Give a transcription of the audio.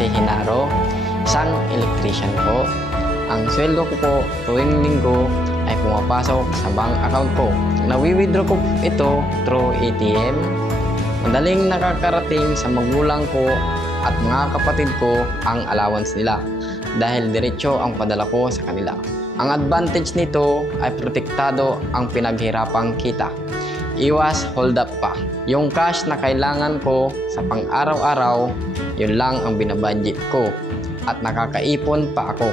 si Hinaro, isang electrician po. Ang sweldo ko po tuwing linggo ay pumapasok sa bank account ko. Nawi-withdraw ko ito through ATM. Madaling nakakarating sa magulang ko at mga kapatid ko ang allowance nila dahil diretso ang padala ko sa kanila. Ang advantage nito ay protektado ang pinaghirapang kita. Iwas hold up pa. Yung cash na kailangan ko sa pang-araw-araw, yun lang ang binabudget ko at nakakaipon pa ako.